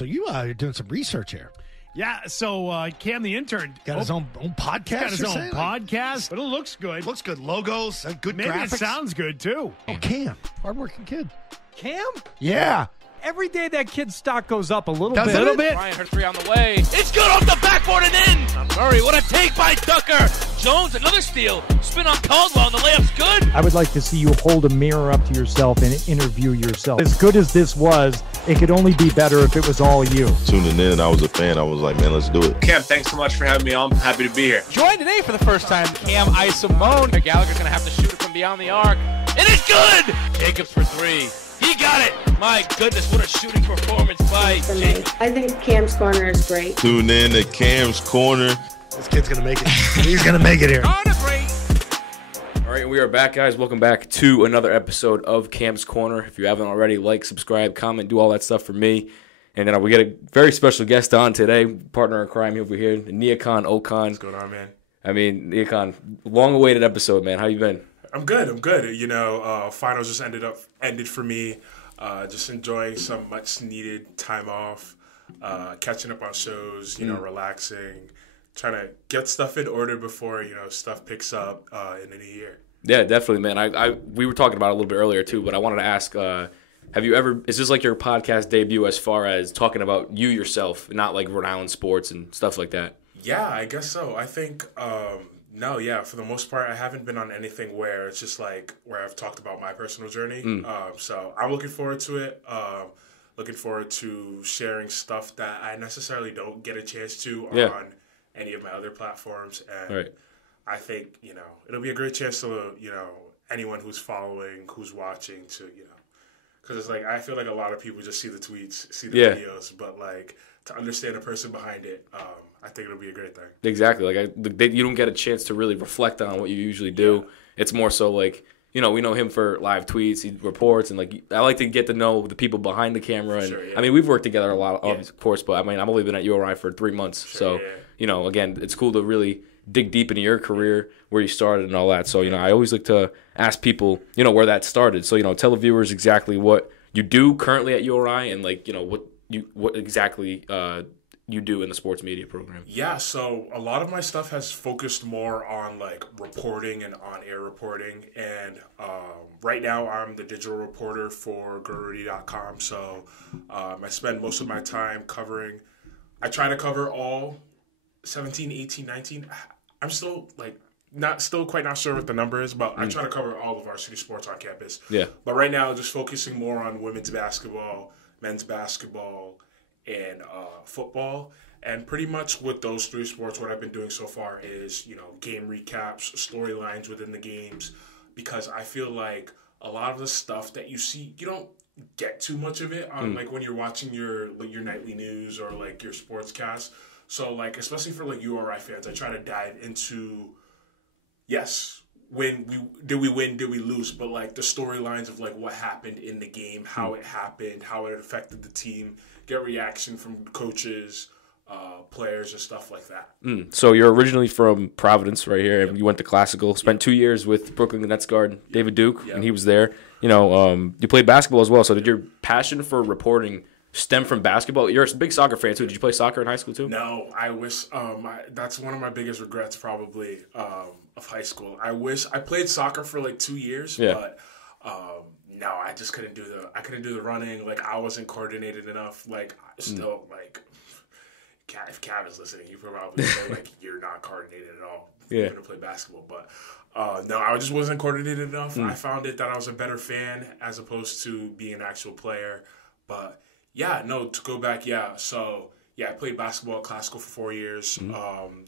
So you are doing some research here. Yeah, so Cam the intern Got his own podcast. got his you're own saying? podcast, but it looks good. Looks good. Logos, good Maybe graphics. it sounds good too. Oh, Cam, hardworking kid. Cam? Yeah. Every day that kid's stock goes up a little Does bit. it? A little bit. Ryan, her three on the way. It's good off the backboard and in. Murray, what a take by Tucker. Jones, another steal. Spin on Caldwell, and the layup's good. I would like to see you hold a mirror up to yourself and interview yourself. As good as this was, it could only be better if it was all you. Tuning in, I was a fan. I was like, man, let's do it. Cam, thanks so much for having me on. I'm happy to be here. Joined today for the first time, Cam Isimone. Gallagher's going to have to shoot it from beyond the arc. And it's good! Jacobs for three. He got it! My goodness, what a shooting performance by Jacobs. I think Cam's Corner is great. Tune in to Cam's Corner. This kid's going to make it. He's going to make it here. On a break. All right, we are back, guys. Welcome back to another episode of Cam's Corner. If you haven't already, like, subscribe, comment, do all that stuff for me. And then we get a very special guest on today, partner in crime over here, Aniekan, Okon. What's going on, man? I mean, Aniekan, long-awaited episode, man. How you been? I'm good. You know, finals just ended for me. Just enjoying some much-needed time off, catching up on shows, relaxing, trying to get stuff in order before, stuff picks up in the new year. Yeah, definitely, man. We were talking about it a little bit earlier, too, but I wanted to ask, is this like your podcast debut as far as talking about you yourself, not like renowned sports and stuff like that? Yeah, I guess so. I think, for the most part, I haven't been on anything where it's just like where I've talked about my personal journey. So I'm looking forward to it. Looking forward to sharing stuff that I necessarily don't get a chance to on any of my other platforms. And Right. I think, it'll be a great chance to, anyone who's following, who's watching to, because it's like, I feel like a lot of people just see the tweets, see the videos, but like to understand the person behind it, I think it'll be a great thing. Exactly. You don't get a chance to really reflect on what you usually do. Yeah. It's more so like, we know him for live tweets, he reports, and like I like to get to know the people behind the camera. And Sure, yeah. I mean, we've worked together a lot, of course, but I mean, I've only been at URI for 3 months. Sure, so, again, it's cool to really dig deep into your career, where you started and all that. So, I always like to ask people, where that started. So, tell the viewers exactly what you do currently at URI and like, what exactly you do in the sports media program. Yeah, so a lot of my stuff has focused more on like reporting and on-air reporting, and right now I'm the digital reporter for WPRI.com. So I spend most of my time I try to cover all 17, 18, 19. I'm still like quite not sure what the number is, but I try to cover all of our city sports on campus. Yeah. But right now, just focusing more on women's basketball, men's basketball, and football. And pretty much with those three sports, what I've been doing so far is, game recaps, storylines within the games, because I feel like a lot of the stuff that you see, you don't get too much of it on like when you're watching your nightly news or like your sportscast. So like, especially for like URI fans, I try to dive into, yes, did we win, did we lose, but like the storylines of like what happened in the game, how it happened, how it affected the team, get reaction from coaches, players, and stuff like that. So you're originally from Providence right here, and you went to Classical, spent 2 years with Brooklyn Nets guard David Duke, and he was there. You played basketball as well, so did your passion for reporting stem from basketball? You're a big soccer fan too. Did you play soccer in high school too? No, I wish. That's one of my biggest regrets, probably, of high school. I wish I played soccer for like 2 years, but no, I just couldn't do the running. Like I wasn't coordinated enough. Like still like, if Cav is listening, you probably say like you're not coordinated at all. You're gonna play basketball, but no, I just wasn't coordinated enough. I found it that I was a better fan as opposed to being an actual player, but. Yeah, no, to go back, so, I played basketball at Classical for 4 years,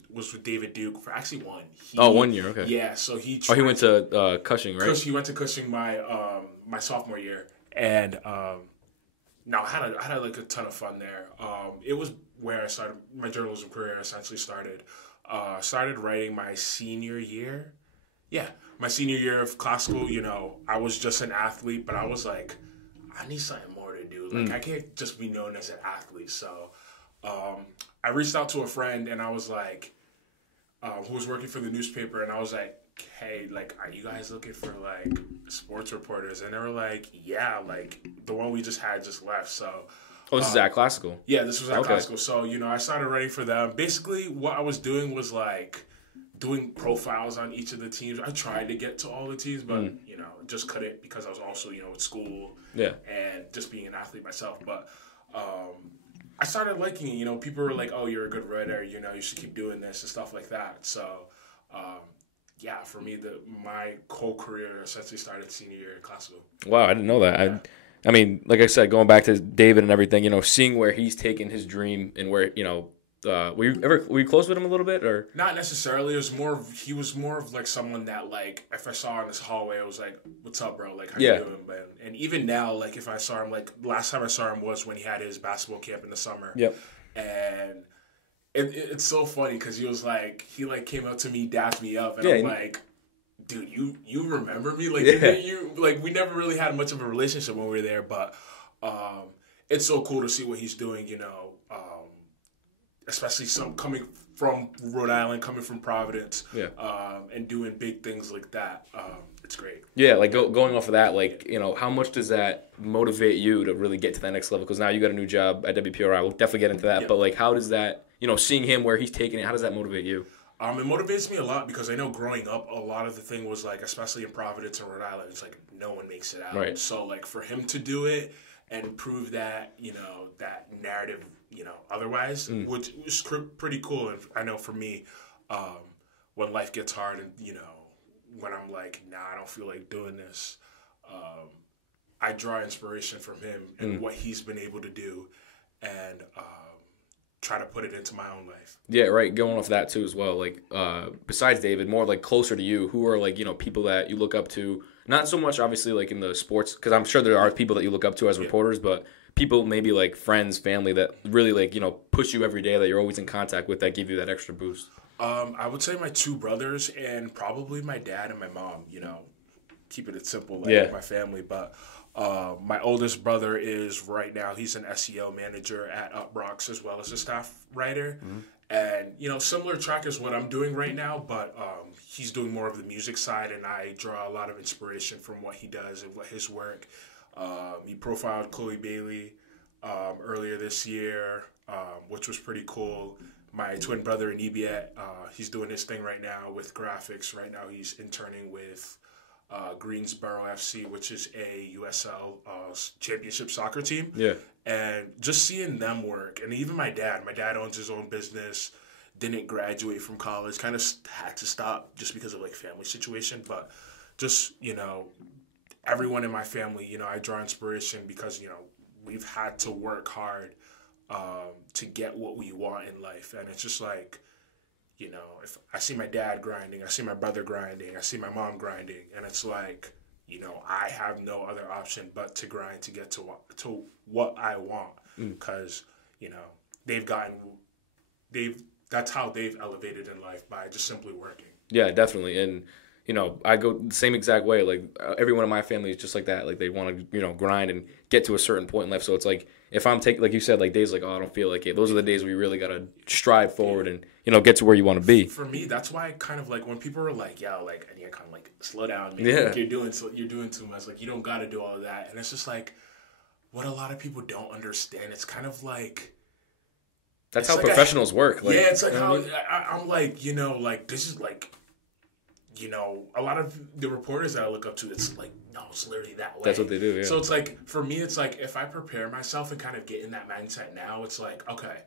was with David Duke for actually 1. 1 year, okay. Yeah, so he went to Cushing, right? He went to Cushing my sophomore year, and I had like a ton of fun there. It was where I started, my journalism career essentially started. Started writing my senior year. Yeah, my senior year of Classical, I was just an athlete, but I was like, I need something more to do. Like, I can't just be known as an athlete. So I reached out to a friend, and I was like, who was working for the newspaper, and I was like, hey, like, are you guys looking for, like, sports reporters? And they were like, yeah, like, the one we just had just left. So Oh, this is at Classical. Yeah, this was at Okay. Classical. So, I started writing for them. Basically, what I was doing was, like, doing profiles on each of the teams. I tried to get to all the teams, but, just couldn't because I was also, at school. Yeah. And just being an athlete myself. But I started liking it. People were like, oh, you're a good writer. You should keep doing this and stuff like that. So, for me, my whole career essentially started senior year at Classical. Wow, I didn't know that. Yeah. I mean, like I said, going back to David and everything, seeing where he's taken his dream and where, were you close with him a little bit, or not necessarily? He was more of like someone that, like, if I saw him in this hallway, I was like, "What's up, bro? Like, how you doing?" And even now, like, if I saw him, like, last time I saw him was when he had his basketball camp in the summer. Yep. And it's so funny because he came up to me, dapped me up, and I'm like, dude, you remember me? Like, we never really had much of a relationship when we were there, but it's so cool to see what he's doing, especially coming from Rhode Island, coming from Providence, and doing big things like that. It's great. Yeah, like going off of that, like, how much does that motivate you to really get to that next level? Because now you got a new job at WPRI. We'll definitely get into that, but like, how does that, seeing him where he's taking it, how does that motivate you? It motivates me a lot because I know growing up, a lot of the thing was like, especially in Providence and Rhode Island, it's like no one makes it out. Right. So like for him to do it and prove that, that narrative, otherwise, which was pretty cool. And I know for me, when life gets hard and, when I'm like, nah, I don't feel like doing this, I draw inspiration from him and what he's been able to do and try to put it into my own life. Yeah, right. Going off that too as well. Like, besides David, more like closer to you, who are like, people that you look up to, not so much obviously like in the sports, because I'm sure there are people that you look up to as reporters, but people maybe like friends, family that really like, push you every day, that you're always in contact with, that give you that extra boost. I would say my two brothers and probably my dad and my mom, keeping it simple, like my family. But my oldest brother is right now, he's an SEO manager at Uproxx as well as a staff writer. And, similar track is what I'm doing right now, but he's doing more of the music side, and I draw a lot of inspiration from what he does and what his work. He profiled Chloe Bailey earlier this year, which was pretty cool. My twin brother, Anibiet, he's doing his thing right now with graphics. Right now he's interning with Greensboro FC, which is a USL championship soccer team. Yeah. And just seeing them work, and even my dad owns his own business, didn't graduate from college, kind of had to stop just because of like family situation. But just, everyone in my family, I draw inspiration because, we've had to work hard to get what we want in life. And it's just like, if I see my dad grinding, I see my brother grinding, I see my mom grinding, and it's like, I have no other option but to grind to get to what I want, because, that's how they've elevated in life, by just simply working. Yeah, definitely. And, I go the same exact way. Like, everyone in my family is just like that. Like, they want to, grind and get to a certain point in life. So it's like, if I'm taking, like you said, like days like, oh, I don't feel like it, those are the days where you really got to strive forward and, get to where you want to be. For me, that's why I kind of like when people are like, yo, like, Aniekan, like, slow down, man. Yeah. Like, you're doing too much. Like, you don't got to do all of that. And it's just like, what a lot of people don't understand. It's kind of like, that's how like professionals work. Like, yeah, it's like how I'm like, like, this is like, a lot of the reporters that I look up to, it's like, no, it's literally that way. That's what they do, yeah. So it's like, for me, it's like, if I prepare myself and kind of get in that mindset now, it's like, okay,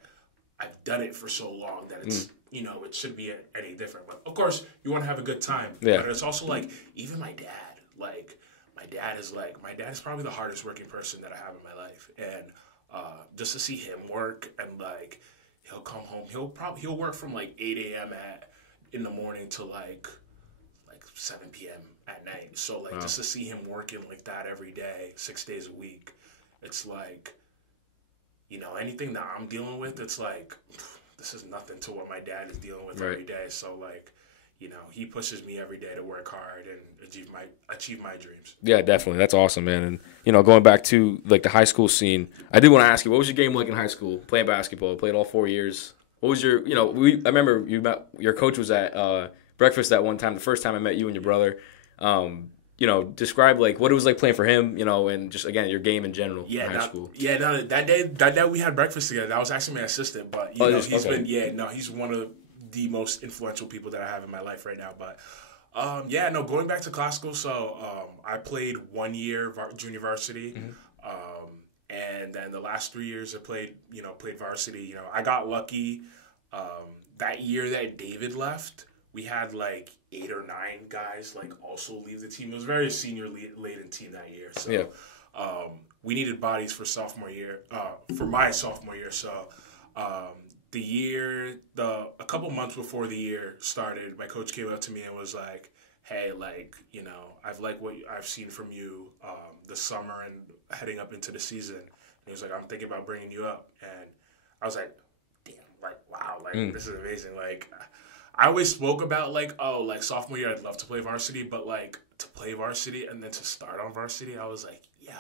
I've done it for so long that it's, it should be any different. But of course, you want to have a good time. Yeah. But it's also like, even my dad, like, my dad is probably the hardest working person that I have in my life. And just to see him work and like, he'll come home, he'll work from like 8 a.m. in the morning to like 7 p.m. at night. So like, just to see him working like that every day, 6 days a week, it's like, anything that I'm dealing with, it's like, this is nothing to what my dad is dealing with every day. So like, he pushes me every day to work hard and achieve my dreams. Yeah, definitely. That's awesome, man. And, going back to like the high school scene, I did want to ask you, what was your game like in high school, playing basketball? Played all 4 years. What was your, I remember your coach was at breakfast that one time, the first time I met you and your brother. describe like what it was like playing for him, and just again your game in general in high school. Yeah, no, that day we had breakfast together. That was actually my assistant, but he's one of the most influential people that I have in my life right now. But going back to classical, so I played 1 year junior varsity, and then the last 3 years I played varsity. I got lucky that year that David left. We had like 8 or 9 guys like also leave the team. It was a very senior laden team that year. So we needed bodies for sophomore year. For my sophomore year, so a couple months before the year started, my coach came up to me and was like, "Hey, I've liked what I've seen from you this summer and heading up into the season." And he was like, "I'm thinking about bringing you up." And I was like, "Damn, wow, this is amazing." I always spoke about sophomore year I'd love to play varsity, but to play varsity and then to start on varsity, I was like, yo,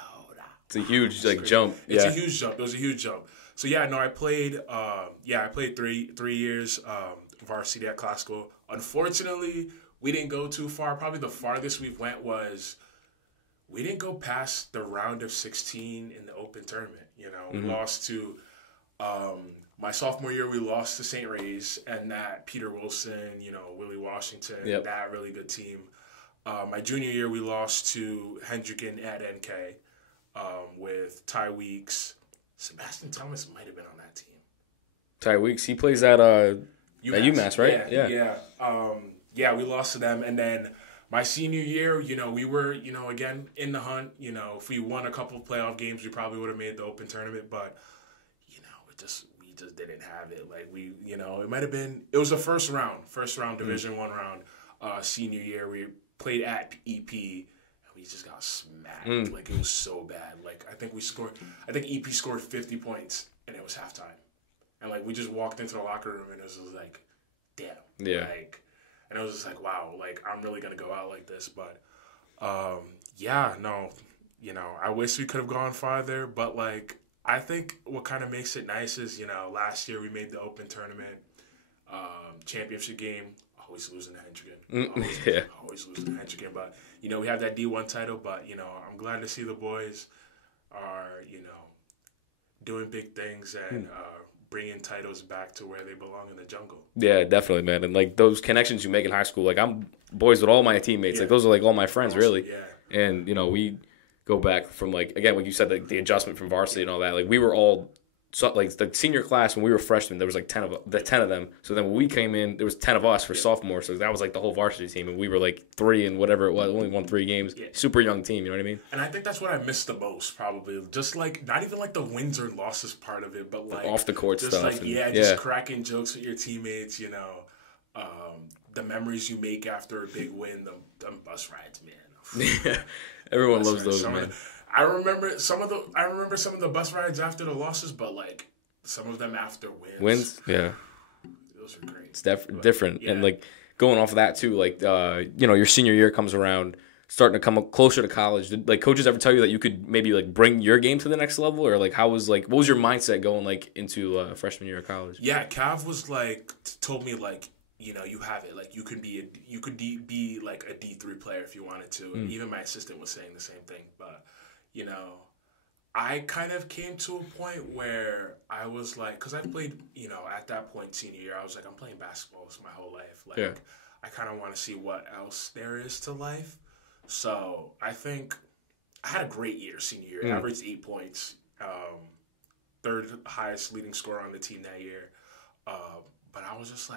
it's a huge jump. It's a huge jump. It was a huge jump. So I played three years varsity at classical. Unfortunately, we didn't go too far. Probably the farthest we went was we didn't go past the round of 16 in the open tournament. We lost to my sophomore year, we lost to St. Ray's and that Peter Wilson, Willie Washington, that really good team. My junior year, we lost to Hendricken at NK with Ty Weeks. Sebastian Thomas might have been on that team. Ty Weeks, he plays at UMass, right? Yeah, we lost to them. And then my senior year, we were, again, in the hunt. If we won a couple of playoff games, we probably would have made the open tournament. But, we just didn't have it. It might have been, it was a first round Division I round. Senior year, we played at EP, and we just got smacked. It was so bad. I think EP scored 50 points, and it was halftime. And, we just walked into the locker room, and it was just like, damn. Yeah. And it was just like, wow, I'm really going to go out like this. But, I wish we could have gone farther, but, I think what kind of makes it nice is, last year we made the open tournament, championship game, always losing to Hendricken. Always losing to Hendricken. But, we have that D1 title, but, I'm glad to see the boys are, doing big things and bringing titles back to where they belong in the jungle. Yeah, definitely, man. And, those connections you make in high school, I'm boys with all my teammates. Those are, all my friends, really. Yeah. And, we go back from again, like you said, the adjustment from varsity and all that. We were all the senior class when we were freshmen. There was 10 of them. So then when we came in, there was 10 of us for sophomores. So that was the whole varsity team, and we were 3 and whatever it was. Only won 3 games. Yeah. Super young team. You know what I mean? And I think that's what I missed the most, probably. Just not even the wins or losses part of it, but off the court just stuff. Just cracking jokes with your teammates. The memories you make after a big win. The bus rides, man. Yeah. Everyone loves those, man. I remember some of the bus rides after the losses, but some of them after wins. Yeah. Those are great. It's different. Yeah. And going off of that too, your senior year comes around, starting to come closer to college. Did coaches ever tell you that you could maybe bring your game to the next level, or what was your mindset going into freshman year of college? Yeah, Cav was told me you have it. You could be a D3 player if you wanted to. And even my assistant was saying the same thing. But, I kind of came to a point where I was because I played, at that point, senior year, I was I'm playing basketball my whole life. I kind of want to see what else there is to life. So I think I had a great year senior year. I averaged 8 points, third highest leading scorer on the team that year. But I was just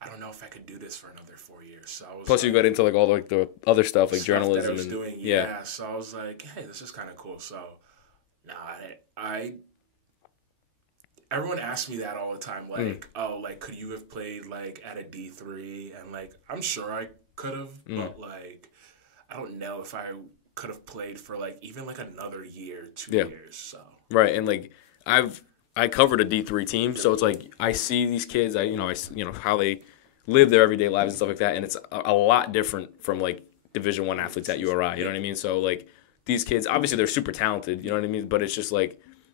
I don't know if I could do this for another 4 years. So I was plus you got into all the other stuff journalism that I was and doing. Yeah. So I was hey, this is kind of cool. So I everyone asks me that all the time. Could you have played at a D3? And I'm sure I could have, but I don't know if I could have played for even another year, 2 years. So right, and I covered a D3 team, so it's I see these kids, I how they live their everyday lives and stuff like that, and it's a lot different from Division I athletes at URI. You know what I mean? So these kids, obviously they're super talented. You know what I mean? But it's just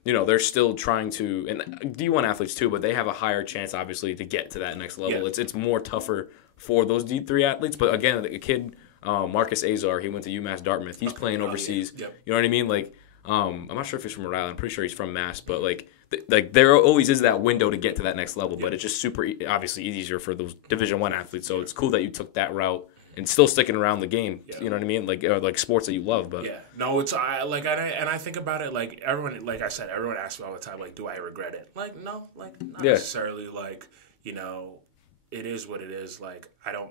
they're still trying to, and D1 athletes too, but they have a higher chance, obviously, to get to that next level. Yeah. It's more tougher for those D3 athletes. But again, a kid, Marcus Azar, he went to UMass Dartmouth. He's playing overseas. Yep. You know what I mean? Like, I'm not sure if he's from Rhode Island. I'm pretty sure he's from Mass. But like there always is that window to get to that next level. But it's just super, obviously, easier for those Division I athletes. So it's cool that you took that route. And still sticking around the game, you know what I mean? Like sports that you love, but no, I think about it like everyone, like I said, everyone asks me all the time, like, do I regret it? Like, no, like not necessarily. Like, it is what it is. Like, I don't,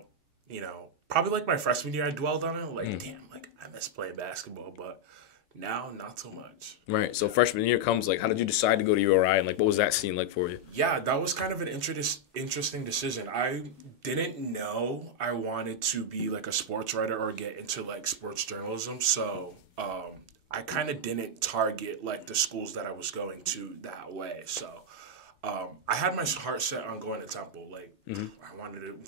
probably like my freshman year, I dwelled on it. Like, damn, like I miss playing basketball, but now not so much. Right. So freshman year comes. Like, how did you decide to go to URI, and like, what was that scene like for you? Yeah, that was kind of an interesting decision. I didn't know I wanted to be like a sports writer or get into like sports journalism. So I kind of didn't target like the schools that I was going to that way. So I had my heart set on going to Temple. Like I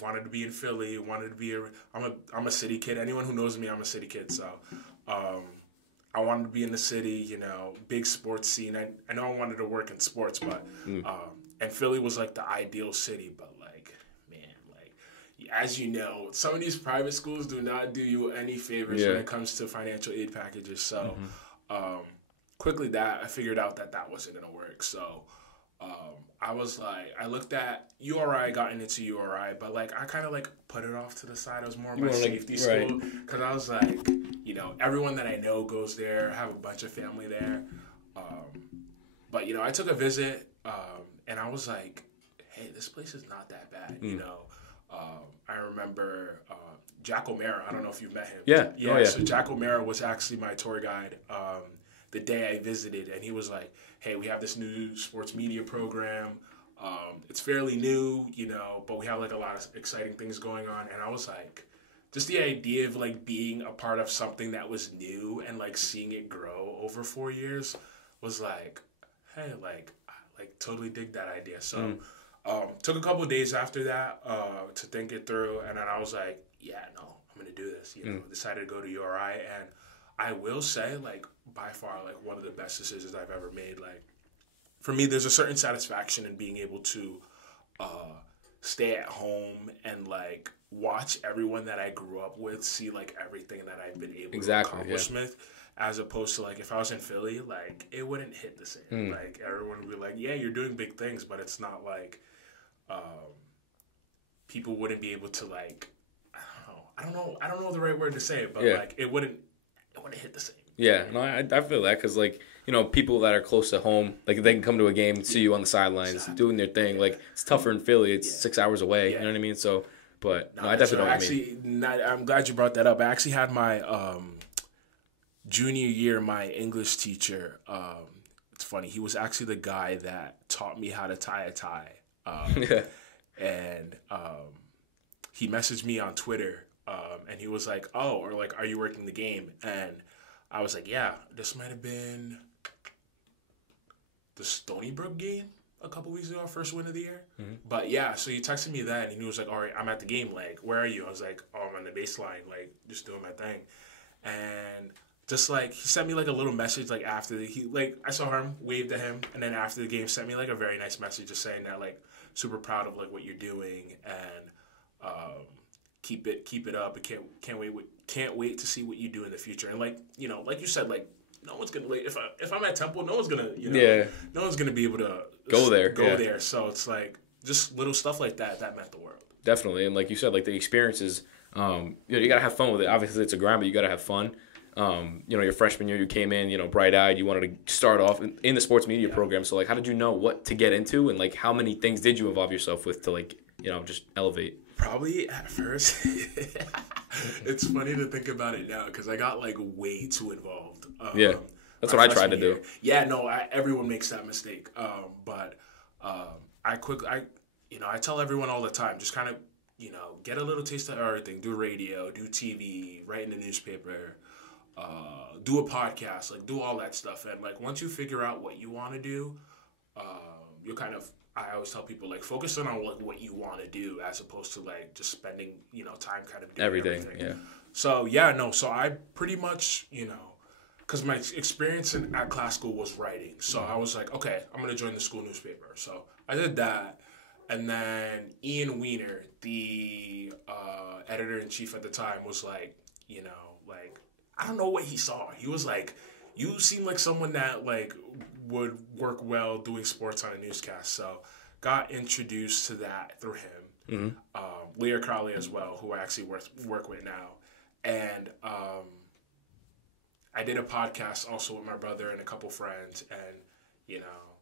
wanted to be in Philly. Wanted to be I'm a city kid. Anyone who knows me, I'm a city kid. So. I wanted to be in the city, big sports scene. I know I wanted to work in sports, but and Philly was like the ideal city. But like, man, like as you know, some of these private schools do not do you any favors when it comes to financial aid packages. So quickly I figured out that wasn't gonna work. So I was like, I looked at URI, gotten into URI, but like I kind of like put it off to the side. It was more of my safety school because I was like, everyone that I know goes there. I have a bunch of family there. But I took a visit and I was like, hey, this place is not that bad. I remember Jack O'Mara. I don't know if you've met him. Yeah. So Jack O'Mara was actually my tour guide the day I visited, and he was like, hey, we have this new sports media program. It's fairly new, but we have like a lot of exciting things going on. And I was like, just the idea of like being a part of something that was new and like seeing it grow over 4 years was like, hey, like totally dig that idea. So took a couple of days after that to think it through, and then I was like, yeah, no, I'm gonna do this. Decided to go to URI, and I will say, like, by far, like one of the best decisions I've ever made. Like, for me, there's a certain satisfaction in being able to stay at home and like watch everyone that I grew up with see like everything that I've been able to accomplish with, as opposed to like if I was in Philly, like it wouldn't hit the same. Like everyone would be like, yeah, you're doing big things, but it's not like people wouldn't be able to like I don't know the right word to say it, but like it wouldn't hit the same. Yeah, no, I feel that because, like, people that are close to home, like, they can come to a game, see you on the sidelines, doing their thing. Like, it's tougher in Philly. It's 6 hours away. You know what I mean? So, but no, I definitely know what you mean. I'm glad you brought that up. I actually had my junior year, my English teacher. It's funny. He was actually the guy that taught me how to tie a tie. And he messaged me on Twitter. And he was like, oh, or like, are you working the game? And I was like, yeah, this might have been the Stony Brook game a couple weeks ago, first win of the year. But yeah, so he texted me that, and he was like, all right, I'm at the game. Like, where are you? I was like, oh, I'm on the baseline, like, just doing my thing. And just like, he sent me like a little message, like after I saw him, waved at him, and then after the game sent me like a very nice message just saying that, like, super proud of like what you're doing, and keep it up, and can't wait to see what you do in the future. And like, like you said, like, no one's gonna, like, if I'm at Temple, no one's gonna, no one's gonna be able to go there. So it's like just little stuff like that meant the world. Definitely. And like you said, like the experiences, you gotta have fun with it. Obviously it's a grind, but you gotta have fun. Your freshman year, you came in, bright-eyed, you wanted to start off in the sports media program. So like, how did you know what to get into, and like how many things did you involve yourself with to like, just elevate? Probably at first, it's funny to think about it now because I got like way too involved. That's what I tried to do. Yeah, no, everyone makes that mistake. But I tell everyone all the time, just kind of, get a little taste of everything. Do radio, do TV, write in the newspaper, do a podcast, like do all that stuff. And like once you figure out what you want to do, you'll kind of. I always tell people, like, focus on like what you want to do as opposed to, like, just spending, time kind of doing everything. Yeah. So, so I pretty much, because my experience at class school was writing. So I was like, okay, I'm going to join the school newspaper. So I did that. And then Ian Weiner, the editor-in-chief at the time, was like, you know, like, I don't know what he saw. He was like, you seem like someone that, like, would work well doing sports on a newscast. So got introduced to that through him. Leah Crowley as well, who I actually work with now. And I did a podcast also with my brother and a couple friends. And, you know,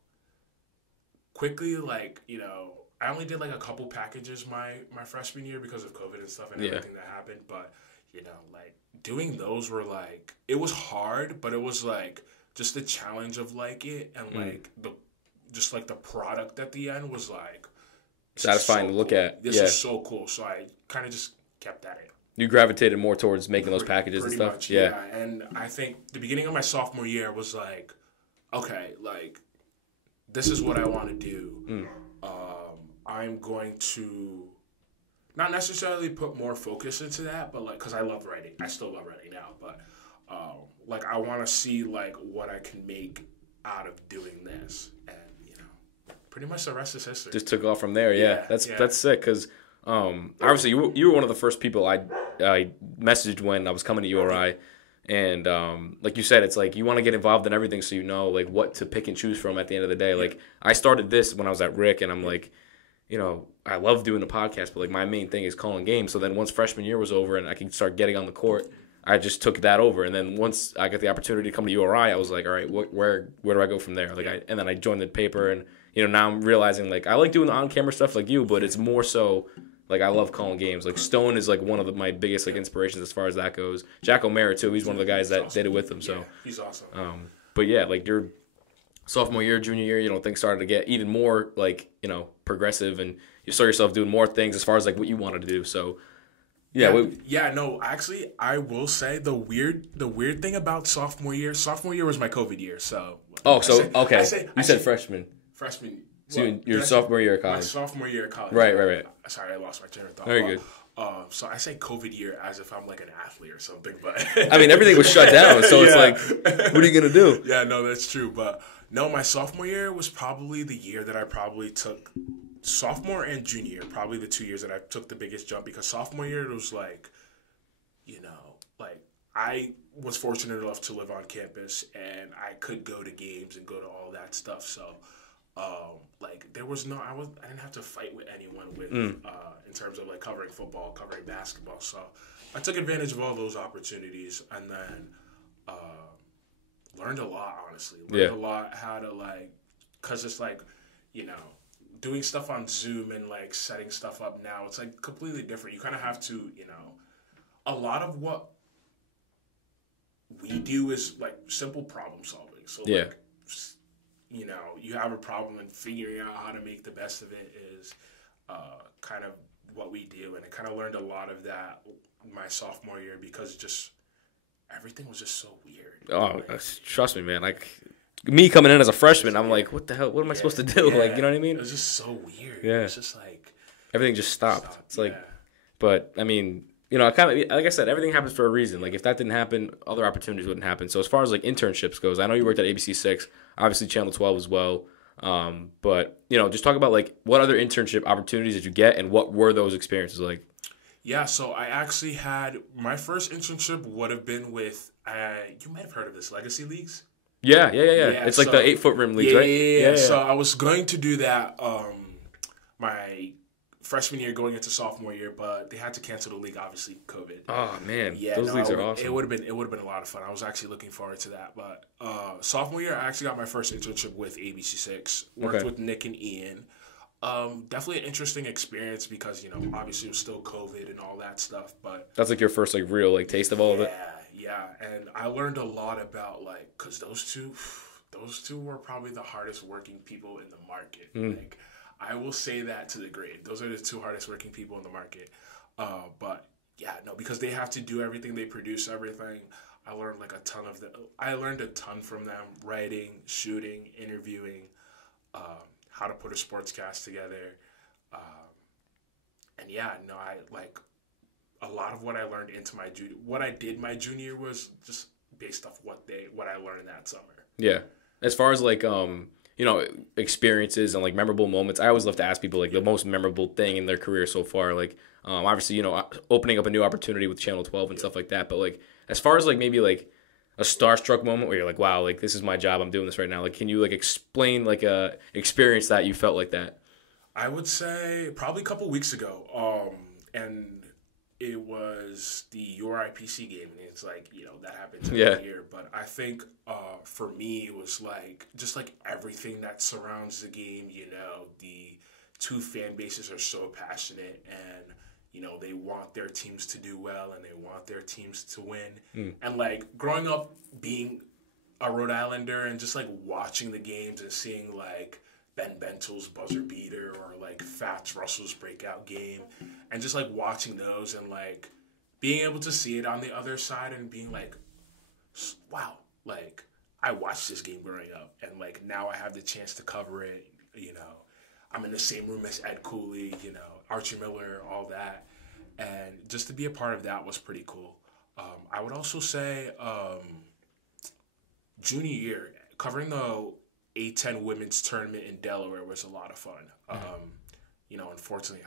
quickly, like, you know, I only did like a couple packages my freshman year because of COVID and stuff and everything that happened. But, you know, like, doing those were like, it was hard, but it was like just the challenge of like it. And like the product at the end was like satisfying to look at. This is so cool. So I kind of just kept at it. You gravitated more towards making those packages and stuff? Much, yeah. And I think the beginning of my sophomore year was like, okay, like, this is what I want to do. I'm going to not necessarily put more focus into that, but like, because I love writing. I still love writing now, but like, I want to see like what I can make out of doing this. And, you know, pretty much the rest is history. Just took off from there, yeah. That's sick, because obviously you were one of the first people I messaged when I was coming to URI, and like you said, it's like you want to get involved in everything so you know like what to pick and choose from at the end of the day. Like I started this when I was at Rick, and I'm like, you know, I love doing the podcast, but like my main thing is calling games. So then once freshman year was over and I could start getting on the court, I just took that over. And then once I got the opportunity to come to URI, I was like, all right, where do I go from there? Like and then I joined the paper, and you know, now I'm realizing like I like doing the on-camera stuff like you, but it's more so like I love calling games. Like Stone is like one of my biggest like inspirations as far as that goes. Jack O'Mara too. He's one of the guys that did it with him. So he's awesome. But yeah, like your sophomore year, junior year, you know, things started to get even more like, you know, progressive, and you saw yourself doing more things as far as like what you wanted to do. So no, actually, I will say the weird thing about sophomore year was my COVID year. So you said freshman. So your sophomore year of college. My sophomore year of college. Right. Sorry, I lost my train of thought. Very good. So I say COVID year as if I'm like an athlete or something, but I mean everything was shut down, so it's like, what are you gonna do? Yeah, no, that's true. But no, my sophomore year was probably the year that I probably took. Sophomore and junior year, probably the 2 years that I took the biggest jump, because sophomore year it was like, you know, like I was fortunate enough to live on campus and I could go to games and go to all that stuff. So, like there was I didn't have to fight with anyone in terms of like covering football, covering basketball. So I took advantage of all those opportunities, and then learned a lot. Honestly, learned a lot how to like, cause it's like, you know, doing stuff on Zoom and like setting stuff up now, it's like completely different. You kind of have to, you know, a lot of what we do is like simple problem solving. So like, you know, you have a problem and figuring out how to make the best of it is kind of what we do. And I kind of learned a lot of that my sophomore year, because just everything was just so weird. Oh, trust me, man. Like me coming in as a freshman, I'm like, what the hell? What am I supposed to do? Yeah. Like, you know what I mean? It was just so weird. Yeah. It's just like everything just stopped. It's like, but I mean, you know, kind of like I said, everything happens for a reason. Like if that didn't happen, other opportunities wouldn't happen. So as far as like internships goes, I know you worked at ABC 6, obviously Channel 12 as well. But you know, just talk about like what other internship opportunities did you get, and what were those experiences like? Yeah, so I actually had my first internship would have been with you might have heard of this, Legacy Leagues. Yeah. It's like the 8-foot rim leagues, right? Yeah. So I was going to do that my freshman year going into sophomore year, but they had to cancel the league, obviously COVID. Oh man, those leagues are awesome. It would have been a lot of fun. I was actually looking forward to that. But sophomore year, I actually got my first internship with ABC 6. Worked with Nick and Ian. Definitely an interesting experience because, you know, obviously it was still COVID and all that stuff. But that's like your first like real like taste of all of it. Yeah, and I learned a lot about like, because those two were probably the hardest working people in the market. Like, I will say that to the grade. Those are the two hardest working people in the market. But yeah, no, because they have to do everything, they produce everything. I learned like a ton of I learned a ton from them: writing, shooting, interviewing, how to put a sportscast together, and yeah, no, I like a lot of what I learned into what I did my junior year was just based off what I learned that summer. Yeah. As far as like experiences and like memorable moments, I always love to ask people like the most memorable thing in their career so far. Like obviously, opening up a new opportunity with Channel 12 and stuff like that. But like as far as like maybe like a starstruck moment where you're like, wow, like this is my job, I'm doing this right now. Like, can you like explain like a experience that you felt like that? I would say probably a couple weeks ago, and it was the URI PC game, and it's like that happens every year. But I think for me, it was like just like everything that surrounds the game. The two fan bases are so passionate, and they want their teams to do well, and they want their teams to win. And like growing up being a Rhode Islander and just like watching the games and seeing like Ben Bentel's buzzer beater or like Fats Russell's breakout game, and just like watching those and like being able to see it on the other side and being like, wow, like I watched this game growing up, and like now I have the chance to cover it. I'm in the same room as Ed Cooley, Archie Miller, all that, and just to be a part of that was pretty cool. I would also say junior year covering the A10 women's tournament in Delaware was a lot of fun. Unfortunately,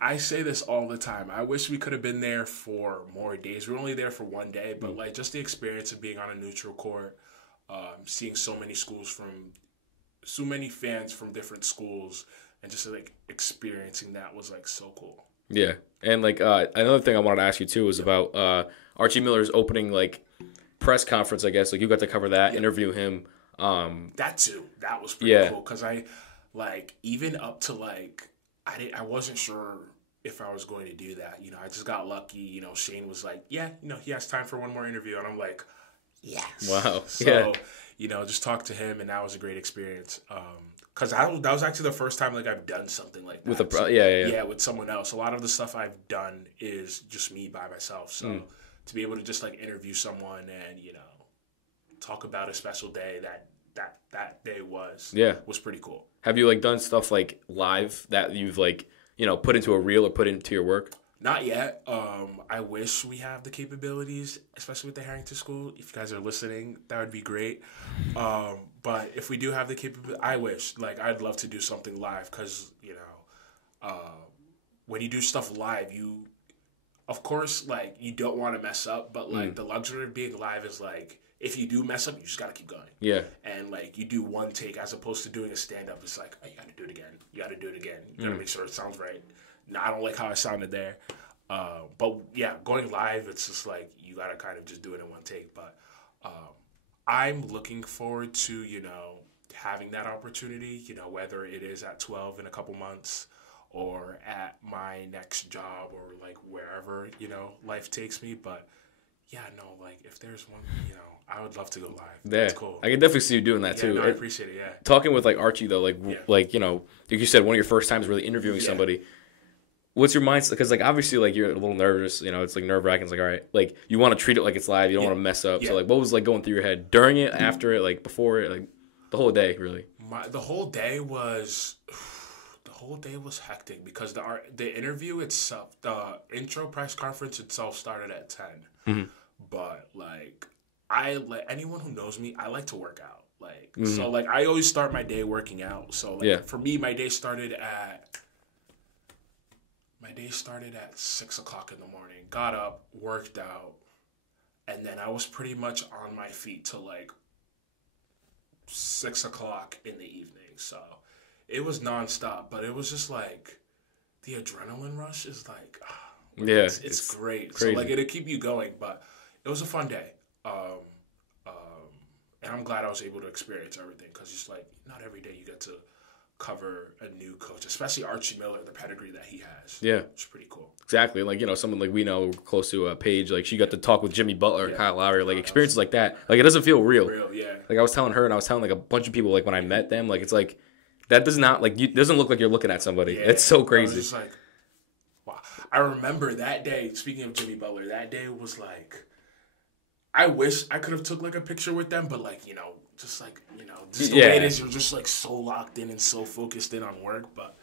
I say this all the time. I wish we could have been there for more days. We were only there for one day, but like just the experience of being on a neutral court, seeing so many fans from different schools, and just like experiencing that was like so cool. Yeah, and like another thing I wanted to ask you too was about Archie Miller's opening like press conference. I guess like you got to cover that, interview him. That too. That was pretty cool because I like even up to like I wasn't sure if I was going to do that. I just got lucky. Shane was like, he has time for one more interview, and I'm like, yes. Wow. So just talk to him, and that was a great experience. Because that was actually the first time like I've done something like that. With with someone else. A lot of the stuff I've done is just me by myself. So to be able to just like interview someone and talk about a special day that day was pretty cool. Have you like done stuff like live that you've like put into a reel or put into your work? Not yet. I wish we have the capabilities, especially with the Harrington School. If you guys are listening, that would be great. But if we do have the capability, I wish. Like, I'd love to do something live because, when you do stuff live, of course, like, you don't want to mess up. But, like, the luxury of being live is, like, if you do mess up, you just got to keep going. Yeah. And, like, you do one take as opposed to doing a stand-up. It's like, oh, you got to do it again. You got to do it again. You got to make sure it sounds right. No, I don't like how I sounded there. But, yeah, going live, it's just like you got to kind of just do it in one take. But I'm looking forward to, having that opportunity, whether it is at 12 in a couple months or at my next job or, like, wherever, life takes me. But, yeah, no, like, if there's one, I would love to go live. Yeah, that's cool. I can definitely see you doing that too. No, I appreciate it. Yeah. Talking with like Archie though, like like you said, one of your first times really interviewing somebody. What's your mindset? Because like obviously like you're a little nervous. It's like nerve wracking. It's like all right, like you want to treat it like it's live. You don't want to mess up. So like, what was like going through your head during it, after it, like before it, like the whole day really? The whole day was hectic because the interview itself, the intro press conference itself started at 10. Mm-hmm. But like anyone who knows me, I like to work out. Like so like I always start my day working out. So like for me, my day started at 6 o'clock in the morning. Got up, worked out, and then I was pretty much on my feet till like 6 o'clock in the evening. So it was nonstop, but it was just like the adrenaline rush is like it's great. Crazy. So like it'll keep you going, but it was a fun day. And I'm glad I was able to experience everything because it's like not every day you get to cover a new coach, especially Archie Miller, the pedigree that he has. Yeah. It's pretty cool. Exactly. Like, someone like we know close to Paige, like she got to talk with Jimmy Butler, Kyle Lowry, like experiences like that. Like it doesn't feel real. Like I was telling her and I was telling like a bunch of people like when I met them, like it's like that does not like it doesn't look like you're looking at somebody. Yeah. It's so crazy. I was just like, wow. I remember that day, speaking of Jimmy Butler, that day was like I wish I could have took like a picture with them, but like, just like, just the way it is, you're just like so locked in and so focused in on work. But,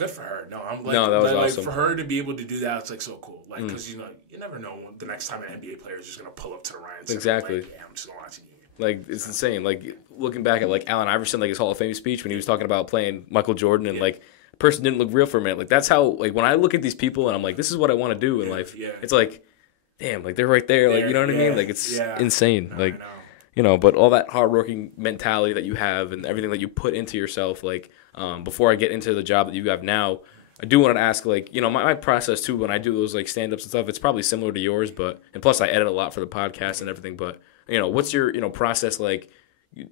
good for her. No, I'm like, No, that was like awesome. for her to be able to do that, it's like so cool. Like, because you never know when the next time an NBA player is just gonna pull up to the Ryan Center. Exactly. Like, yeah, I'm just gonna watch you. Like, it's insane. Like, looking back at, like, Allen Iverson, like, his Hall of Fame speech when he was talking about playing Michael Jordan and, like, the person didn't look real for a minute. Like, that's how, like, when I look at these people and I'm like, this is what I want to do in life, it's like, damn, like, they're right there. Like, you know what I mean? Like, it's insane. Like, you know, but all that hardworking mentality that you have and everything that you put into yourself, like, before I get into the job that you have now, I do want to ask, like, you know, my process, too, when I do those, like, stand-ups and stuff, it's probably similar to yours, but, and plus I edit a lot for the podcast and everything, but, you know, what's your, you know, process like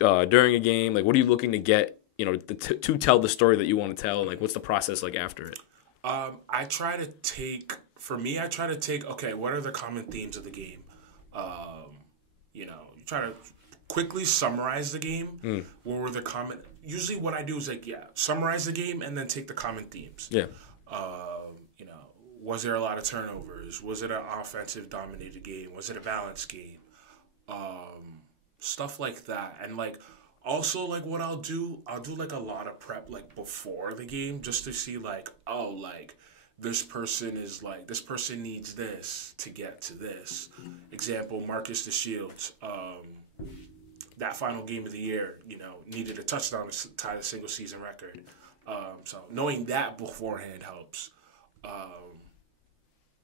during a game? Like, what are you looking to get, you know, to tell the story that you want to tell? Like, what's the process like after it? I try to take, okay, what are the common themes of the game? You know, you try to quickly summarize the game. What were the common, usually what I do is like, summarize the game and then take the common themes. Yeah. You know, was there a lot of turnovers? Was it an offensive dominated game? Was it a balanced game? Stuff like that. And like also like what I'll do like a lot of prep like before the game just to see like, oh, like this person needs this to get to this. Example, Marcus the Shields, that final game of the year, you know, needed a touchdown to tie the single season record. So knowing that beforehand helps.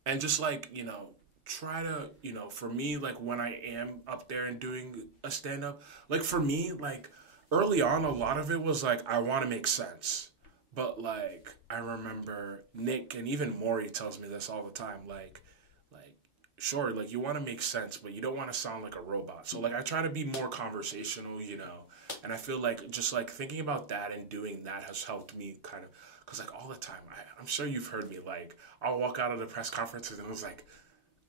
And just like, you know, try to, you know, for me, like when I am up there and doing a stand-up, like for me, like early on, a lot of it was like, I want to make sense. But like, I remember Nick and even Maury tells me this all the time, like, sure, like you want to make sense, but you don't want to sound like a robot. So like, I try to be more conversational, you know, and I feel like just like thinking about that and doing that has helped me kind of, because like all the time, I'm sure you've heard me, like, I'll walk out of the press conferences and I was like,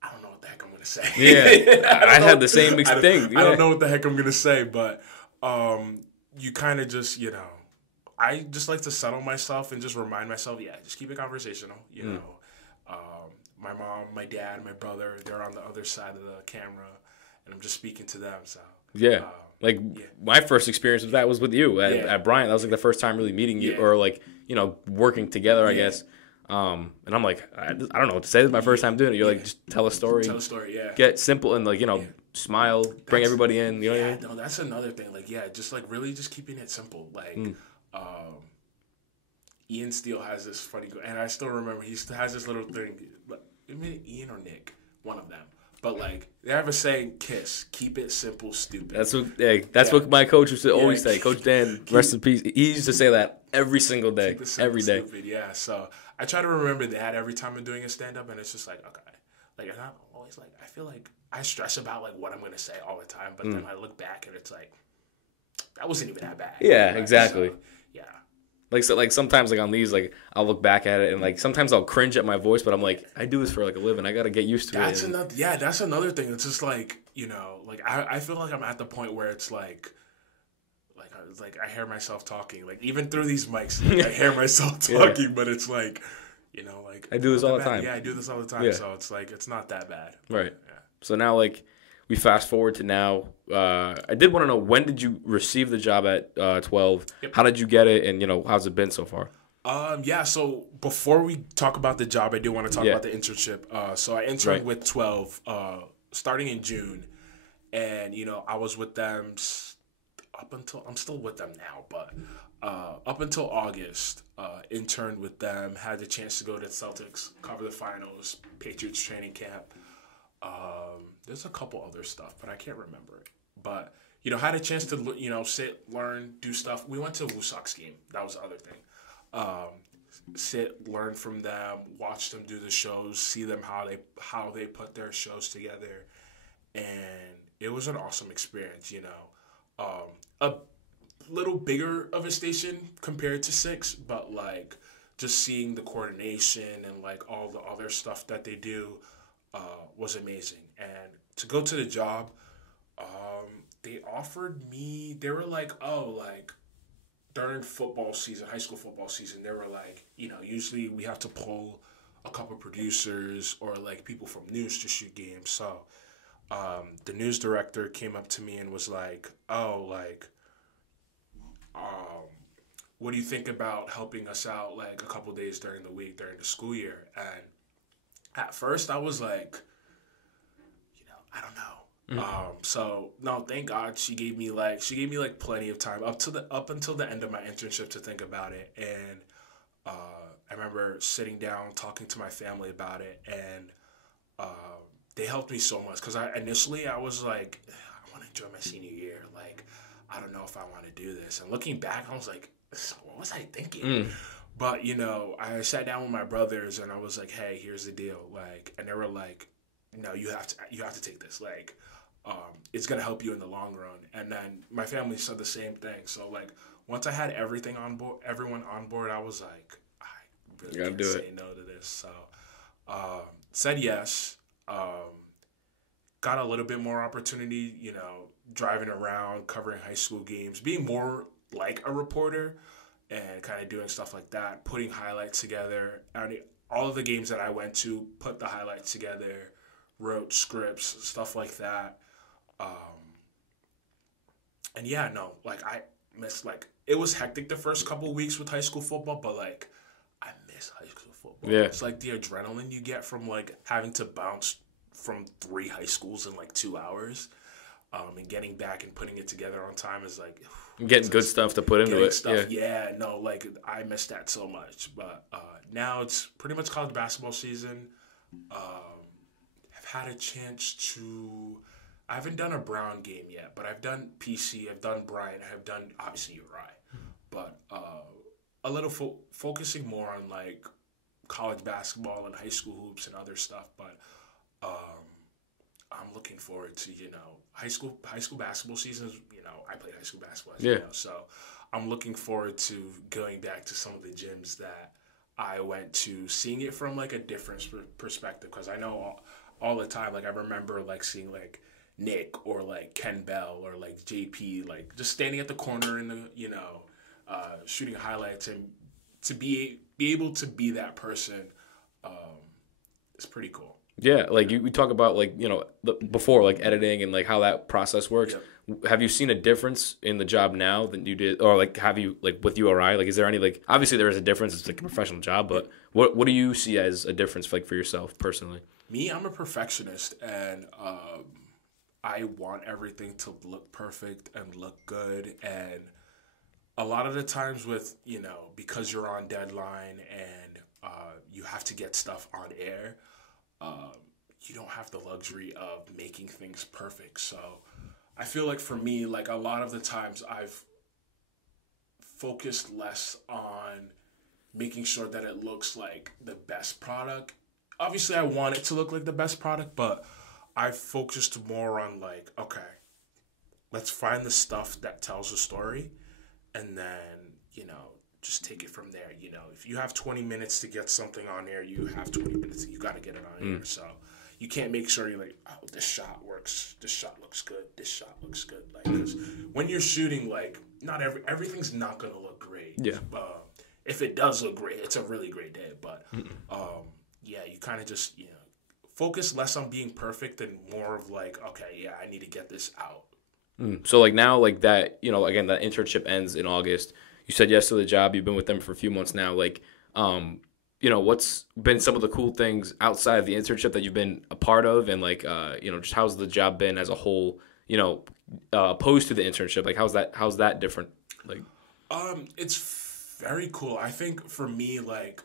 I don't know what the heck I'm going to say. Yeah, I had the same thing. Yeah. I don't know what the heck I'm going to say, but you kind of just, you know, I just like to settle myself and just remind myself, just keep it conversational, you know. My mom, my dad, my brother, they're on the other side of the camera, and I'm just speaking to them, so. My first experience with that was with you at Bryant. That was like the first time really meeting you or like, you know, working together, I guess. And I'm like, I don't know what to say. This is my first time doing it. You're like, just tell a story. Tell a story, yeah. Get simple and like, you know, smile, bring everybody in. You know what I mean? No, that's another thing. Like, just like really just keeping it simple. Like, Ian Steele has this funny, and I still remember he has this little thing. I mean, Ian or Nick, one of them. But like they have a saying, "Kiss, keep it simple, stupid." That's what my coach used to always say. Coach Dan, rest in peace. He used to say that every single day, keep it simple, every day. Stupid. Yeah. So I try to remember that every time I'm doing a stand up, and it's just like okay, like I'm always like I feel like I stress about like what I'm gonna say all the time, but then I look back and it's like that wasn't even that bad. Yeah, exactly. So, yeah. Like sometimes like on these like I'll look back at it and like sometimes I'll cringe at my voice, but I'm like I do this for like a living. I gotta get used to it. That's another thing. It's just like you know, like I feel like I'm at the point where it's like I hear myself talking. Like even through these mics, like, I hear myself talking, but it's like you know, like I do this all the time. Yeah, I do this all the time. Yeah. So it's like it's not that bad. Right. Yeah. So now like we fast forward to now. I did want to know, when did you receive the job at 12? Yep. How did you get it, and you know how's it been so far? So before we talk about the job, I do want to talk about the internship. So I interned with 12 starting in June, and you know I was with them up until I'm still with them now, but up until August, interned with them. Had the chance to go to the Celtics, cover the finals, Patriots training camp. There's a couple other stuff, but I can't remember it. But, you know, had a chance to, you know, sit, learn, do stuff. We went to a Woo Sox game. That was the other thing. Sit, learn from them, watch them do the shows, see them how they put their shows together. And it was an awesome experience, you know. A little bigger of a station compared to 6, but, like, just seeing the coordination and, like, all the other stuff that they do was amazing. And to go to the job, they offered me, they were like, oh, like, during football season, high school football season, they were like, you know, usually we have to pull a couple producers or, like, people from news to shoot games. So the news director came up to me and was like, oh, like, what do you think about helping us out like a couple days during the week, during the school year? And at first I was like, I don't know. So no, thank God she gave me like plenty of time up until the end of my internship to think about it. And I remember sitting down, talking to my family about it, and they helped me so much because initially I was like, I want to enjoy my senior year. Like, I don't know if I want to do this. And looking back, I was like, what was I thinking? But, I sat down with my brothers and I was like, hey, here's the deal. Like, and they were like, no, you have to take this. Like, it's going to help you in the long run. And then my family said the same thing. So, like, once I had everyone on board, I was like, I really can't say no to this. So, said yes. Got a little bit more opportunity, driving around, covering high school games, being more like a reporter and kind of doing stuff like that, putting highlights together. All of the games that I went to, put the highlights together, wrote scripts, stuff like that. And yeah, no, like I missed, like, it was hectic the first couple weeks with high school football, but like I miss high school football. Yeah. It's like the adrenaline you get from like having to bounce from 3 high schools in like 2 hours. And getting back and putting it together on time is like getting good stuff to put into it. Yeah, no, like I miss that so much. But now it's pretty much college basketball season. I've had a chance to. I haven't done a Brown game yet, but I've done PC, I've done Bryant, I've done obviously URI, but a little focusing more on like college basketball and high school hoops and other stuff. But I'm looking forward to high school basketball seasons. I played high school basketball, as you know, so I'm looking forward to going back to some of the gyms that I went to, seeing it from like a different perspective. Because I know all the time, like I remember like seeing like Nick or like Ken Bell or like JP, like just standing at the corner in the shooting highlights, and to be able to be that person is pretty cool. Yeah, like we talk about like before like editing and like how that process works. Yep. Have you seen a difference in the job now than you did, or like have you like with URI? Like, is there any like obviously there is a difference. It's like a professional job, but what do you see as a difference like for yourself personally? Me, I'm a perfectionist, and I want everything to look perfect and look good. And a lot of the times with because you're on deadline and you have to get stuff on air. You don't have the luxury of making things perfect. So I feel like for me, like a lot of the times I've focused less on making sure that it looks like the best product. Obviously I want it to look like the best product, but I've focused more on like, okay, let's find the stuff that tells a story, and then, just take it from there. If you have 20 minutes to get something on air, you have 20 minutes. You got to get it on air. So you can't make sure you're like, oh, this shot works. This shot looks good. This shot looks good. Like, because when you're shooting, like, not everything's not going to look great. Yeah. If it does look great, it's a really great day. But, yeah, you kind of just, focus less on being perfect and more of like, okay, yeah, I need to get this out. So, like, now, like, that, again, that internship ends in August. You said yes to the job. You've been with them for a few months now. Like, what's been some of the cool things outside of the internship that you've been a part of? And, like, just how's the job been as a whole, opposed to the internship? Like, how's that different? Like, it's very cool. I think for me, like,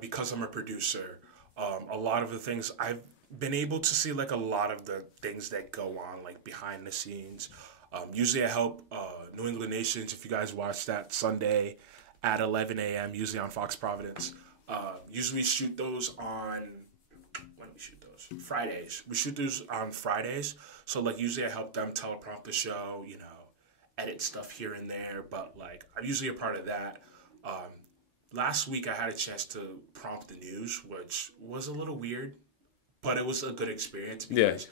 because I'm a producer, a lot of the things I've been able to see, like, a lot of the things that go on, like, behind the scenes. Usually I help New England Nations, if you guys watch that, Sunday at 11 a.m., usually on Fox Providence. Usually we shoot those on, when we shoot those? Fridays. We shoot those on Fridays. So, like, usually I help them teleprompt the show, edit stuff here and there. But, like, I'm usually a part of that. Last week I had a chance to prompt the news, which was a little weird, but it was a good experience because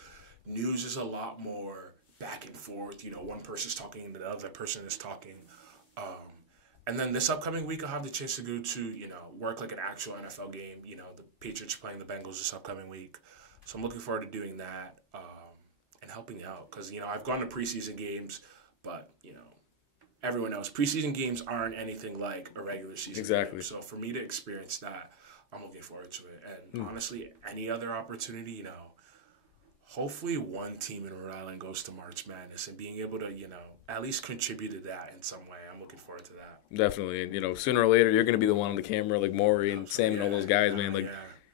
news is a lot more back and forth. One person's talking and the other person is talking. And then this upcoming week, I'll have the chance to go to, work like an actual NFL game. The Patriots are playing the Bengals this upcoming week. So I'm looking forward to doing that and helping out. Because, I've gone to preseason games, but, everyone knows, preseason games aren't anything like a regular season Exactly. game. So for me to experience that, I'm looking forward to it. And honestly, any other opportunity, you know, hopefully one team in Rhode Island goes to March Madness, and being able to, you know, at least contribute to that in some way. I'm looking forward to that. Definitely. And, you know, sooner or later, you're going to be the one on the camera, like Maury and Sam and all those guys, man. Like,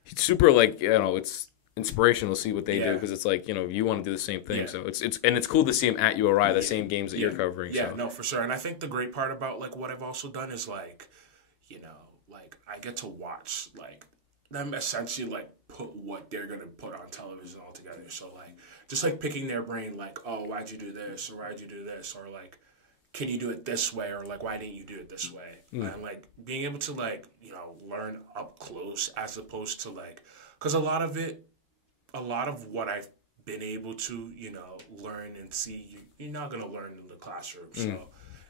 it's super, like, you know, it's inspirational to see what they do, because it's like, you know, you want to do the same thing. So it's cool to see them at URI, the same games that you're covering. Yeah, so. no, for sure. And I think the great part about, like, what I've also done is, like, you know, like, I get to watch, like, them essentially, like, put what they're going to put on television all together. So, like, just, like, picking their brain, like, oh, why'd you do this? Or why'd you do this? Or, like, can you do it this way? Or, like, why didn't you do it this way? And, like, being able to, like, you know, learn up close as opposed to, like, because a lot of what I've been able to, you know, learn and see, you're not going to learn in the classroom. So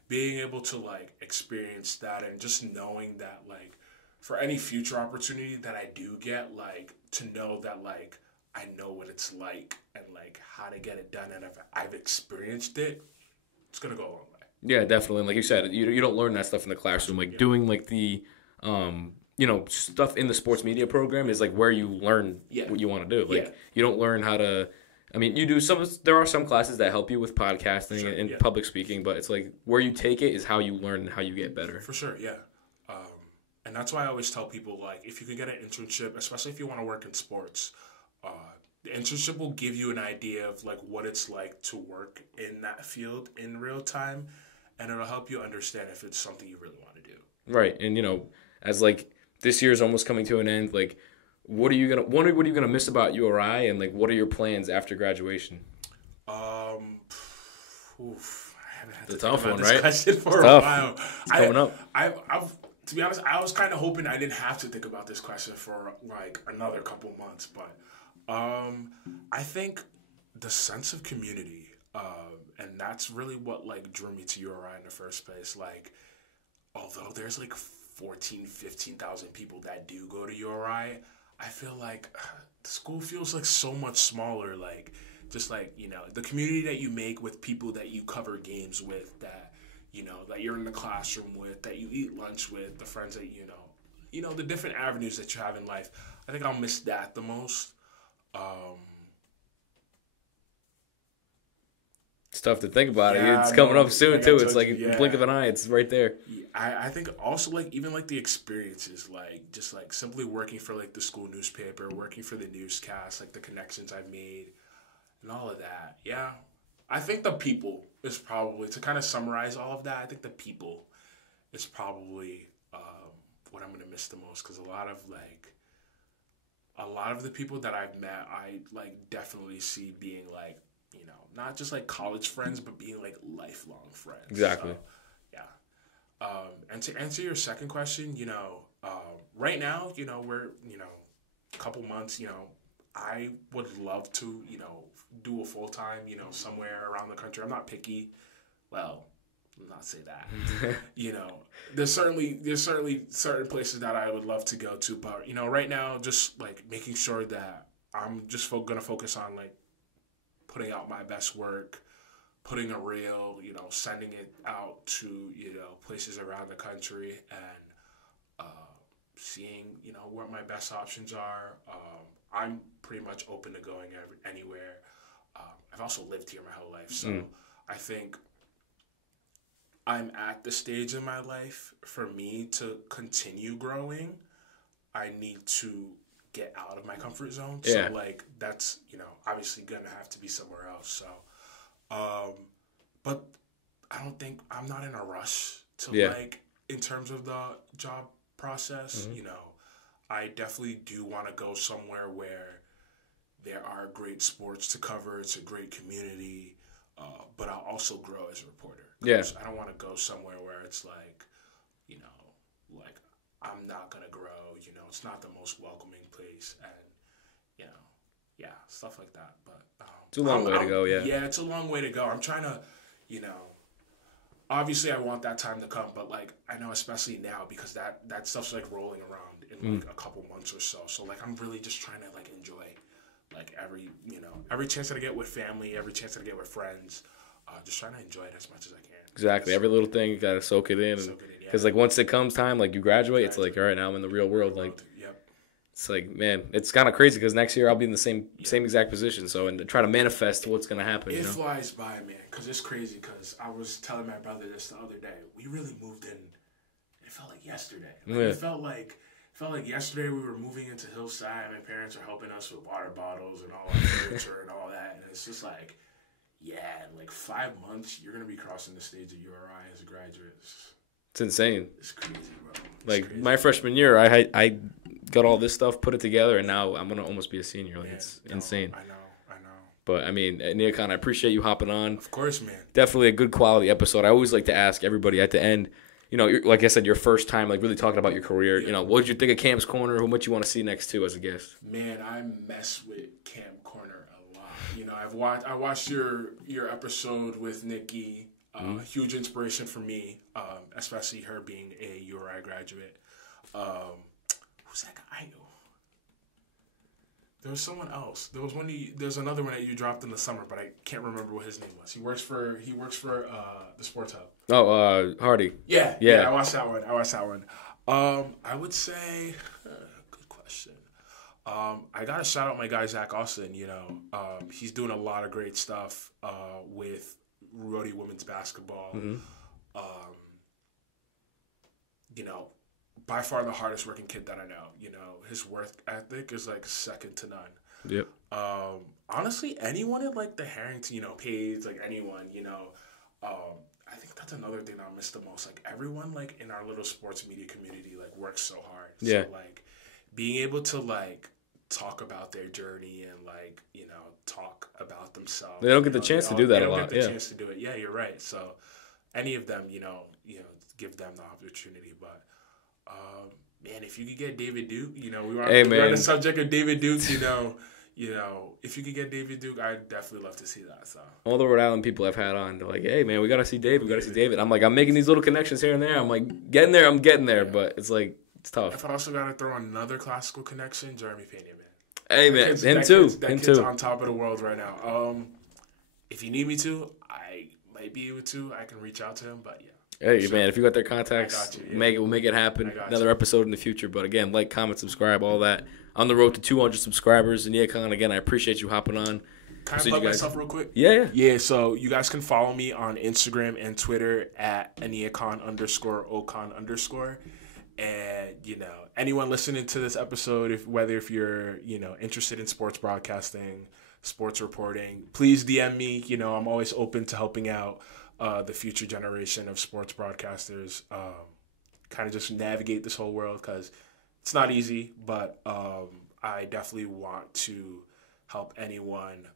being able to, like, experience that, and just knowing that, like, for any future opportunity that I do get, like, to know that, like, I know what it's like and, like, how to get it done, and if I've experienced it, it's going to go a long way. Yeah, definitely. And like you said, you don't learn that stuff in the classroom. Like, doing, like, the you know, stuff in the sports media program is, like, where you learn what you want to do. Like, you don't learn how to, I mean, you do there are some classes that help you with podcasting and public speaking, but it's like where you take it is how you learn and how you get better. For sure, yeah. And that's why I always tell people, like, if you can get an internship, especially if you want to work in sports, the internship will give you an idea of, like, what it's like to work in that field in real time, and it'll help you understand if it's something you really want to do. Right. And, you know, as, like, this year's almost coming to an end, like, what are you gonna miss about URI, and, like, what are your plans after graduation? I haven't had It's to a tough think about one, this right? question for It's a tough. while. It's coming up. I've to be honest, I was kind of hoping I didn't have to think about this question for, like, another couple months, but I think the sense of community, and that's really what, like, drew me to URI in the first place. Like, although there's, like, 15,000 people that do go to URI, I feel like the school feels, like, so much smaller. Like, just, like, you know, the community that you make with people that you cover games with, that, you know, that you're in the classroom with, that you eat lunch with, the friends that, you know, the different avenues that you have in life. I think I'll miss that the most. It's tough to think about it. Yeah, It's coming no, up soon, like I too. told It's like you, a blink of an eye. It's right there. I think also, like, even, like, the experiences, like, just, like, simply working for, like, the school newspaper, working for the newscast, like, the connections I've made, and all of that. Yeah. I think the people is probably, to kind of summarize all of that, I think the people is probably what I'm going to miss the most, because a lot of the people that I've met, I, like, definitely see being, like, you know, not just, like, college friends, but being, like, lifelong friends. Exactly. So, yeah. And to answer your second question, you know, right now, you know, we're, you know, a couple months, you know, I would love to, you know, do a full-time, you know, somewhere around the country. I'm not picky. Well, I'll not say that. You know, there's certainly certain places that I would love to go to, but, you know, right now, just, like, making sure that I'm just going to focus on, like, putting out my best work, putting a reel, you know, sending it out to, you know, places around the country, and seeing, you know, what my best options are. I'm pretty much open to going anywhere. I've also lived here my whole life, so I think I'm at the stage in my life, for me to continue growing, I need to get out of my comfort zone. Yeah. So, like, that's, you know, obviously going to have to be somewhere else. So, but I'm not in a rush to, like, in terms of the job process, you know, I definitely do want to go somewhere where there are great sports to cover. It's a great community, but I'll also grow as a reporter. Yeah. I don't want to go somewhere where it's like, you know, like, I'm not going to grow, you know, it's not the most welcoming place, and, you know, yeah, stuff like that. But it's a long way to go, yeah. Yeah, it's a long way to go. I'm trying to, you know, obviously I want that time to come, but, like, I know especially now, because that stuff's, like, rolling around in, like, a couple months or so. So, like, I'm really just trying to, like, enjoy, like, every chance that I get with family, every chance that I get with friends, just trying to enjoy it as much as I can. Exactly. Every little thing, you got to soak it in. Because, like, once it comes time, like, you graduate, it's like, all right, now I'm in the real world. Like, it's like, man, it's kind of crazy because next year I'll be in the same exact position. So, and to try to manifest what's going to happen. It flies by, man, because it's crazy. Because I was telling my brother this the other day. We really moved in. It felt like yesterday. It felt like yesterday we were moving into Hillside. My parents are helping us with water bottles and all our furniture and all that. And it's just like, yeah, in like 5 months, you're going to be crossing the stage of URI as a graduate. It's insane. It's crazy, bro. Like, my freshman year, I got all this stuff, put it together, and now I'm going to almost be a senior. Like, it's insane. I know. But, I mean, Aniekan, I appreciate you hopping on. Of course, man. Definitely a good quality episode. I always like to ask everybody at the end, you know, like I said, your first time, like, really talking about your career. You know, what did you think of Cam's Corner? Who much you want to see next, too, as a guest? Man, I mess with Cam Corner a lot. You know, I watched your episode with Nikki. Huge inspiration for me, especially her being a URI graduate. Who's that guy? I know. There was someone else. There's another one that you dropped in the summer, but I can't remember what his name was. He works for the Sports Hub. Oh, Hardy. Yeah. I watched that one. I would say, good question. I gotta shout out my guy Zach Austin. You know, he's doing a lot of great stuff with Rhodey women's basketball. You know, by far the hardest working kid that I know. You know, his work ethic is like second to none. Yep. Honestly, anyone at like the Harrington, you know, Page, like anyone, you know, I think that's another thing I miss the most. Like everyone, like in our little sports media community, like works so hard. Yeah. So like being able to like talk about their journey and like, you know, talk about themselves. They don't get the chance to do that a lot. They don't get the chance to do it. Yeah, you're right. So any of them, you know, give them the opportunity. But man, if you could get David Duke, you know, we're on the subject of David Duke, you know, if you could get David Duke, I'd definitely love to see that. So all the Rhode Island people I've had on, they're like, hey man, we gotta see David. I'm like, I'm making these little connections here and there. I'm like, I'm getting there, but it's like, it's tough. If I also gotta throw another classical connection, Jeremy Pena, man. Hey man, him too. That kid's on top of the world right now. If you need me to, I might be able to. I can reach out to him, but yeah. Hey man, if you got their contacts, we'll make it happen. Another episode in the future. But again, like, comment, subscribe, all that. On the road to 200 subscribers. And Aniekan, again, I appreciate you hopping on. Can I plug myself real quick? Yeah. So you guys can follow me on Instagram and Twitter at Aniekan_Okon_. And, you know, anyone listening to this episode, if you're, you know, interested in sports broadcasting, sports reporting, please DM me. You know, I'm always open to helping out the future generation of sports broadcasters, kind of just navigate this whole world, because it's not easy, but I definitely want to help anyone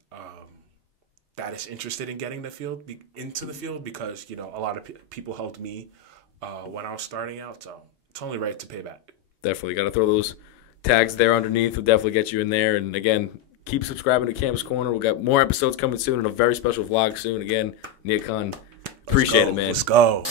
that is interested in getting into the field, because, you know, a lot of people helped me when I was starting out, so it's only right to pay back. Definitely got to throw those tags there underneath. We'll definitely get you in there. And again, keep subscribing to Cam's Corner. We'll got more episodes coming soon and a very special vlog soon. Again, Aniekan, appreciate it, man. Let's go.